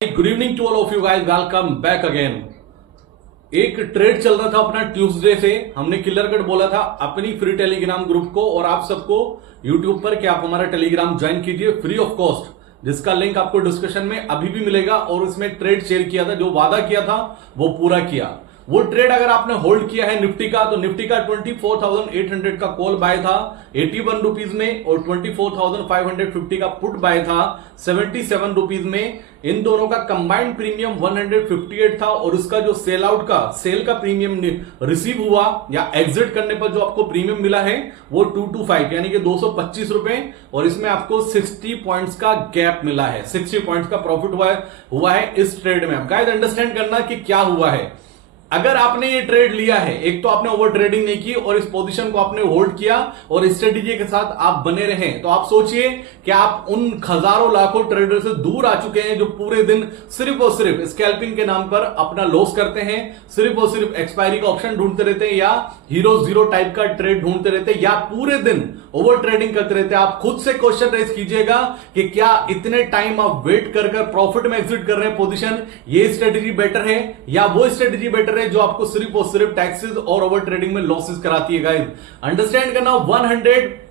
Good evening to all of you guys, welcome back again. एक trade चल रहा था अपना ट्यूसडे से। हमने किलर कट बोला था अपनी फ्री टेलीग्राम ग्रुप को और आप सबको यूट्यूब पर कि आप हमारा टेलीग्राम ज्वाइन कीजिए फ्री ऑफ कॉस्ट, जिसका लिंक आपको डिस्क्रिप्शन में अभी भी मिलेगा। और उसमें ट्रेड शेयर किया था, जो वादा किया था वो पूरा किया। वो ट्रेड अगर आपने होल्ड किया है निफ्टी का, तो निफ्टी का 24,800 का कॉल बाय था 81 रुपीज में और 24,550 का पुट बाय था 77 रुपीज में। इन दोनों का कंबाइंड प्रीमियम 158 था और उसका जो सेल आउट का सेल का प्रीमियम रिसीव हुआ या एग्जिट करने पर जो आपको प्रीमियम मिला है वो 225 यानी कि 225 रुपए। और इसमें आपको 60 पॉइंट्स का गैप मिला है, 60 पॉइंट्स का प्रॉफिट हुआ है इस ट्रेड में। गाइस अंडरस्टैंड करना कि क्या हुआ है। अगर आपने ये ट्रेड लिया है, एक तो आपने ओवर ट्रेडिंग नहीं की और इस पोजीशन को आपने होल्ड किया और स्ट्रेटेजी के साथ आप बने रहे, तो आप सोचिए कि आप उन हजारों लाखों ट्रेडर से दूर आ चुके हैं जो पूरे दिन सिर्फ और सिर्फ स्कैल्पिंग के नाम पर अपना लॉस करते हैं, सिर्फ और सिर्फ एक्सपायरी का ऑप्शन ढूंढते रहते हैं या हीरो जीरो टाइप का ट्रेड ढूंढते रहते हैं या पूरे दिन ओवर ट्रेडिंग करते रहते हैं। आप खुद से क्वेश्चन रेज कीजिएगा कि क्या इतने टाइम आप वेट कर प्रॉफिट में एग्जिट कर रहे हैं पोजीशन, ये स्ट्रेटेजी बेटर है या वो स्ट्रेटेजी बेटर है जो आपको सिर्फ और सिर्फ टैक्सेस और ओवर ट्रेडिंग में लॉसेस कराती है। गाइस अंडरस्टैंड करना, 100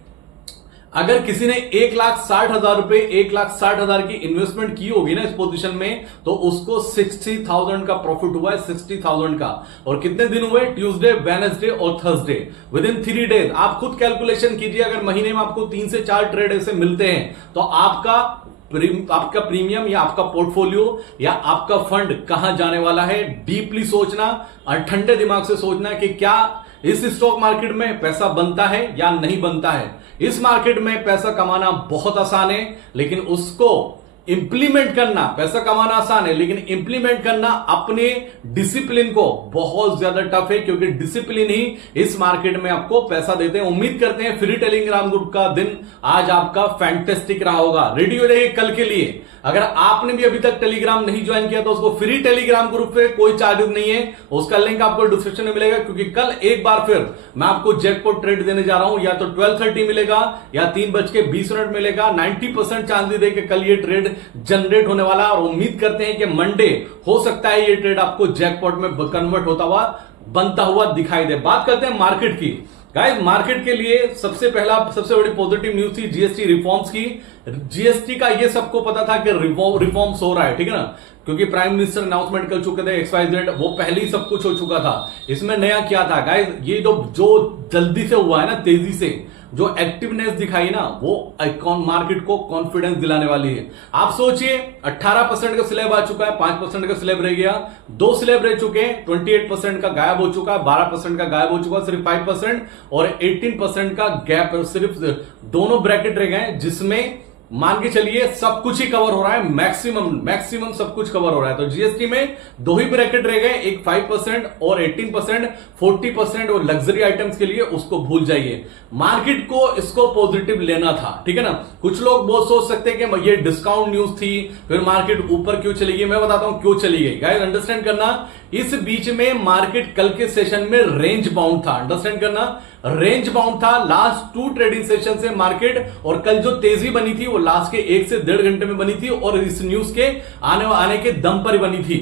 अगर किसी ने 1,60,000 रुपए 1,60,000 की इन्वेस्टमेंट की होगी ना इस पोजीशन में, तो उसको 60,000 का प्रॉफिट हुआ है, 60,000 का। और कितने दिन हुए? ट्यूसडे, वेडनेसडे और थर्सडे, विद इन 3 डेज। आप खुद कैलकुलेशन कीजिए, अगर महीने में आपको 3 से 4 ट्रेड ऐसे मिलते हैं तो आपका प्रीमियम या आपका पोर्टफोलियो या आपका फंड कहां जाने वाला है। डीपली सोचना और ठंडे दिमाग से सोचना कि क्या इस स्टॉक मार्केट में पैसा बनता है या नहीं बनता है। इस मार्केट में पैसा कमाना बहुत आसान है, लेकिन उसको इंप्लीमेंट करना, पैसा कमाना आसान है लेकिन इंप्लीमेंट करना अपने डिसिप्लिन को बहुत ज्यादा टफ है, क्योंकि डिसिप्लिन ही इस मार्केट में आपको पैसा देते हैं। उम्मीद करते हैं फ्री टेलीग्राम ग्रुप का दिन आज आपका फैंटेस्टिक रहा होगा। रेडी हो जाइए कल के लिए। अगर आपने भी अभी तक टेलीग्राम नहीं ज्वाइन किया तो उसको फ्री टेलीग्राम ग्रुप पे कोई चार्जेस नहीं है, उसका लिंक आपको डिस्क्रिप्शन में मिलेगा। क्योंकि कल एक बार फिर मैं आपको जैकपॉट ट्रेड देने जा रहा हूं, या तो 12:30 मिलेगा या 3:20 मिलेगा। 90% चांस दे कि कल ये ट्रेड जनरेट होने वाला, और उम्मीद करते हैं कि मंडे हो सकता है ये ट्रेड आपको जैकपॉट में कन्वर्ट होता हुआ बनता हुआ दिखाई दे। बात करते हैं मार्केट की। गाइस मार्केट के लिए सबसे बड़ी पॉजिटिव न्यूज थी जीएसटी रिफॉर्म्स की। जीएसटी का ये सबको पता था कि रिफॉर्म्स हो रहा है, ठीक है ना, क्योंकि प्राइम मिनिस्टर अनाउंसमेंट कर चुके थे XYZ, वो पहले ही सब कुछ हो चुका था। इसमें नया क्या था गाइस, ये जो जल्दी से हुआ है ना, तेजी से जो एक्टिवनेस दिखाई ना, वो मार्केट को कॉन्फिडेंस दिलाने वाली है। आप सोचिए 18% का स्लैब आ चुका है, 5% का स्लैब रह गया, 2 स्लैब रह चुके हैं, 28% का गायब हो चुका है, 12% का गायब हो चुका है, सिर्फ 5% और 18% का गैप, सिर्फ दोनों ब्रैकेट रह गए, जिसमें मान के चलिए सब कुछ ही कवर हो रहा है, मैक्सिमम सब कुछ कवर हो रहा है। तो जीएसटी में 2 ही ब्रैकेट रह गए, एक 5% और 18%, 40% और लग्जरी आइटम्स के लिए उसको भूल जाइए। मार्केट को इसको पॉजिटिव लेना था, ठीक है ना। कुछ लोग बहुत सोच सकते हैं कि ये डिस्काउंट न्यूज थी, फिर मार्केट ऊपर क्यों चली गई। मैं बताता हूं क्यों चली गई। गाइस अंडरस्टैंड करना, इस बीच में मार्केट कल के सेशन में रेंज बाउंड था। अंडरस्टैंड करना, रेंज बाउंड था लास्ट 2 ट्रेडिंग सेशन से मार्केट, और कल जो तेजी बनी थी वो लास्ट के 1 से 1.5 घंटे में बनी थी और इस न्यूज के आने के दम पर ही बनी थी।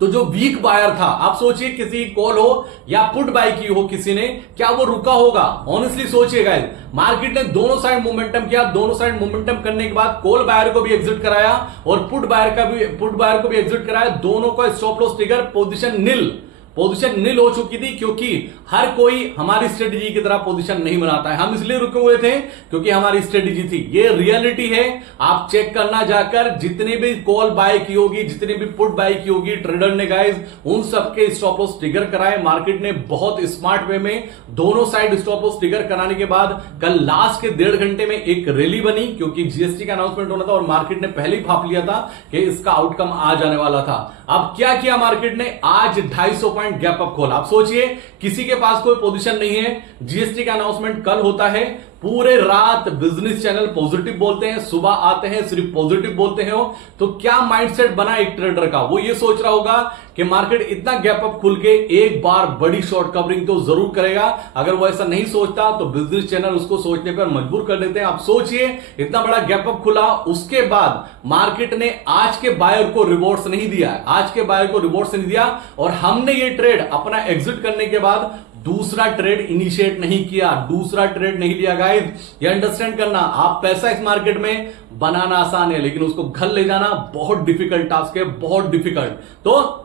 तो जो वीक बायर था, आप सोचिए किसी कॉल हो या पुट बाय की हो किसी ने, क्या वो रुका होगा? ऑनेस्टली सोचिएगा। मार्केट ने दोनों साइड मोमेंटम किया, दोनों साइड मोमेंटम करने के बाद कॉल बायर को भी एग्जिट कराया और पुट बायर को भी एग्जिट कराया। दोनों का स्टॉप लॉस ट्रिगर पोजीशन नील हो चुकी थी, क्योंकि हर कोई हमारी स्ट्रेटेजी की तरह पोजीशन नहीं बनाता है। हम इसलिए रुके हुए थे क्योंकि हमारी स्ट्रेटेजी थी। ये रियलिटी है, आप चेक करना जाकर। जितने भी कॉल बाय की होगी, जितने भी पुट बाय की होगी ट्रेडर ने गाइस, उन सबके स्टॉप लॉस ट्रिगर कराए। मार्केट ने बहुत स्मार्ट वे में दोनों साइड स्टॉप लॉस ट्रिगर कराने के बाद कल लास्ट के 1.5 घंटे में एक रैली बनी, क्योंकि जीएसटी का अनाउंसमेंट होना था और मार्केट ने पहले ही भाप लिया था कि इसका आउटकम आ जाने वाला था। अब क्या किया मार्केट ने? आज 250 पॉइंट गैप अप खोला। आप सोचिए किसी के पास कोई पोजीशन नहीं है, जीएसटी का अनाउंसमेंट कल होता है, पूरे रात बिजनेस चैनल पॉजिटिव बोलते हैं, सुबह आते हैं सिर्फ पॉजिटिव बोलते हैं, तो क्या माइंडसेट बना एक ट्रेडर का? वो ये सोच रहा होगा कि मार्केट इतना गैप अप खुल के एक बार बड़ी शॉर्ट कवरिंग तो जरूर करेगा। अगर वो ऐसा नहीं सोचता तो बिजनेस चैनल उसको सोचने पर मजबूर कर देते हैं। आप सोचिए, इतना बड़ा गैप अप खुला, उसके बाद मार्केट ने आज के बायर को रिवॉर्ड्स नहीं दिया, आज के बायर को रिवॉर्ड्स नहीं दिया, और हमने ये ट्रेड अपना एग्जिट करने के बाद दूसरा ट्रेड इनिशिएट नहीं किया, दूसरा ट्रेड नहीं लिया। गाइस ये अंडरस्टैंड करना, आप पैसा इस मार्केट में बनाना आसान है, लेकिन उसको घर ले जाना बहुत डिफिकल्ट टास्क है, बहुत डिफिकल्ट। तो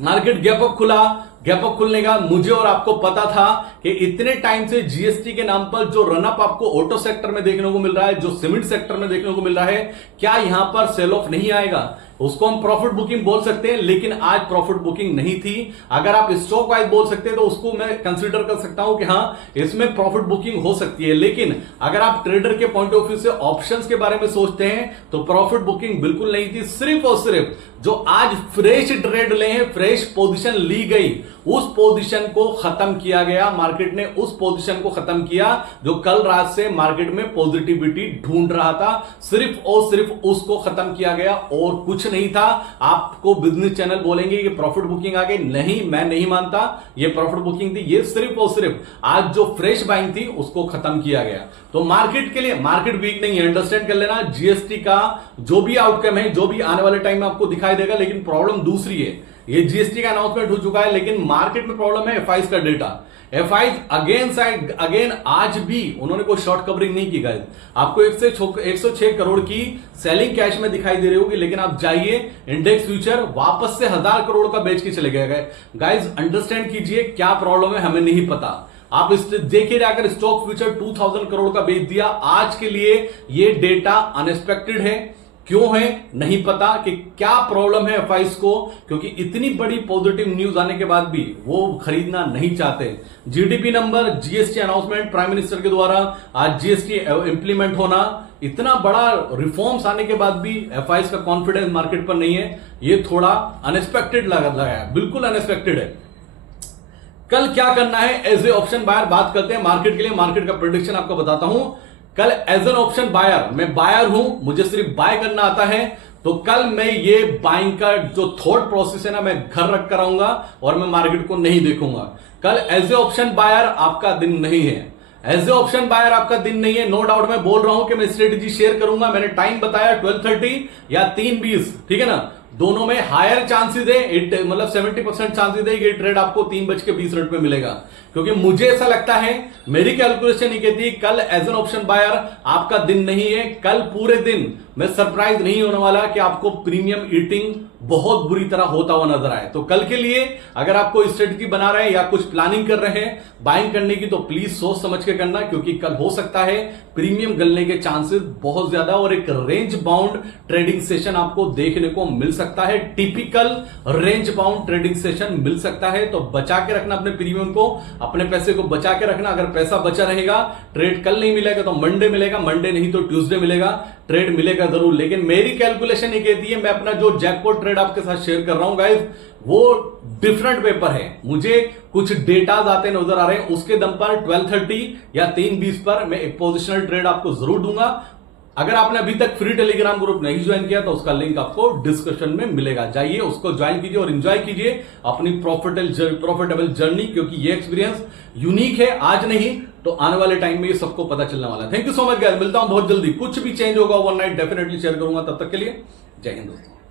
मार्केट गैप अप खुला, गैप अप खुलने का मुझे और आपको पता था कि इतने टाइम से जीएसटी के नाम पर जो रनअप आपको ऑटो सेक्टर में देखने को मिल रहा है, जो सीमेंट सेक्टर में देखने को मिल रहा है, क्या यहां पर सेल ऑफ नहीं आएगा? उसको हम प्रॉफिट बुकिंग बोल सकते हैं, लेकिन आज प्रॉफिट बुकिंग नहीं थी। अगर आप स्टॉक वाइज बोल सकते हैं तो उसको मैं कंसीडर कर सकता हूं कि हां इसमें प्रॉफिट बुकिंग हो सकती है, लेकिन अगर आप ट्रेडर के पॉइंट ऑफ व्यू से ऑप्शंस के बारे में सोचते हैं तो प्रॉफिट बुकिंग बिल्कुल नहीं थी। सिर्फ और सिर्फ जो आज फ्रेश ट्रेड ले हैं, फ्रेश पोजीशन ली गई, उस पोजीशन को खत्म किया गया। मार्केट ने उस पोजीशन को खत्म किया जो कल रात से मार्केट में पॉजिटिविटी ढूंढ रहा था, सिर्फ और सिर्फ उसको खत्म किया गया और कुछ नहीं था। आपको बिजनेस चैनल बोलेंगे कि प्रॉफिट बुकिंग आ गई, नहीं, मैं नहीं मानता ये प्रॉफिट बुकिंग थी, ये सिर्फ और सिर्फ आज जो फ्रेश बाइंग थी उसको खत्म किया गया। तो मार्केट के लिए मार्केट वीक नहीं है, अंडरस्टैंड कर लेना। जीएसटी का जो भी आउटकम है, जो भी आने वाले टाइम में आपको दिखाई देगा, लेकिन प्रॉब्लम दूसरी है। ये जीएसटी का अनाउंसमेंट हो चुका है, लेकिन मार्केट में प्रॉब्लम है एफआईज का डेटा। एफआईज अगेन आज भी उन्होंने कोई शॉर्ट कवरिंग नहीं की। गाइस आपको 106 करोड़ की सेलिंग कैश में दिखाई दे रही होगी, लेकिन आप जाइए इंडेक्स फ्यूचर वापस से 1000 करोड़ का बेच के चले गए। गाइस अंडरस्टैंड कीजिए क्या प्रॉब्लम है, हमें नहीं पता। आप देखिए, अगर स्टॉक फ्यूचर 2000 करोड़ का बेच दिया, आज के लिए ये डेटा अनएक्सपेक्टेड है। क्यों है नहीं पता कि क्या प्रॉब्लम है एफआईज को, क्योंकि इतनी बड़ी पॉजिटिव न्यूज आने के बाद भी वो खरीदना नहीं चाहते। GDP number, GST announcement prime minister के द्वारा, आज जीएसटी इंप्लीमेंट होना, इतना बड़ा रिफॉर्म्स आने के बाद भी एफआईज का कॉन्फिडेंस मार्केट पर नहीं है, ये थोड़ा अनएक्सपेक्टेड लगा है, बिल्कुल अनएक्सपेक्टेड है। कल क्या करना है एज ए ऑप्शन बायर, बात करते हैं मार्केट के लिए। मार्केट का प्रेडिक्शन आपको बताता हूं। कल एज एन ऑप्शन बायर, मैं बायर हूं, मुझे सिर्फ बाय करना आता है, तो कल मैं ये बाइंग का जो थॉट प्रोसेस है ना, मैं घर रख कर आऊंगा और मैं मार्केट को नहीं देखूंगा। कल एज ए ऑप्शन बायर आपका दिन नहीं है, एज ए ऑप्शन बायर आपका दिन नहीं है। नो डाउट मैं बोल रहा हूं कि मैं स्ट्रेटेजी शेयर करूंगा, मैंने टाइम बताया 12:30 या 3:20, ठीक है ना। दोनों में हायर चांसेस है, मतलब 70% चांसेस है ये ट्रेड आपको 3:20 पे मिलेगा, क्योंकि मुझे ऐसा लगता है, मेरी कैलकुलेशन ये कहती है कल एज एन ऑप्शन बायर आपका दिन नहीं है। कल पूरे दिन मैं सरप्राइज नहीं होने वाला कि आपको प्रीमियम ईटिंग बहुत बुरी तरह होता हुआ नजर आए। तो कल के लिए अगर आप कोई स्ट्रेटजी बना रहे हैं या कुछ प्लानिंग कर रहे हैं बाइंग करने की, तो प्लीज सोच समझ के करना, क्योंकि कल हो सकता है प्रीमियम गलने के चांसेस बहुत ज्यादा, और एक रेंज बाउंड ट्रेडिंग सेशन आपको देखने को मिल सकता है। Typical range bound trading session मिल सकता है। तो बचा के रखना अपने प्रीमियम को, अपने पैसे को बचा के रखना। अगर पैसा बचा रहेगा, ट्रेड कल नहीं मिलेगा तो मंडे मिलेगा, मंडे नहीं तो ट्यूसडे मिलेगा, ट्रेड मिलेगा जरूर। लेकिन मेरी कैलकुलेशन ये कहती है, मैं अपना जो जैकपॉट ट्रेड आपके साथ शेयर कर रहा हूं गाइस, वो डिफरेंट पेपर है। मुझे कुछ डेटाज आते नजर आ रहे हैं, उसके दम पर 12:30 या 3:20 पर मैं एक पोजिशनल ट्रेड आपको जरूर दूंगा। अगर आपने अभी तक फ्री टेलीग्राम ग्रुप नहीं ज्वाइन किया तो उसका लिंक आपको डिस्क्रिप्शन में मिलेगा, जाइए उसको ज्वाइन कीजिए और एंजॉय कीजिए अपनी प्रॉफिटेबल जर्नी, क्योंकि ये एक्सपीरियंस यूनिक है, आज नहीं तो आने वाले टाइम में ये सबको पता चलने वाला है। Thank you so much guys, मिलता हूं बहुत जल्दी। कुछ भी चेंज होगा ओवरनाइट डेफिनेटली शेयर करूंगा, तब तक के लिए जय हिंद दोस्तों।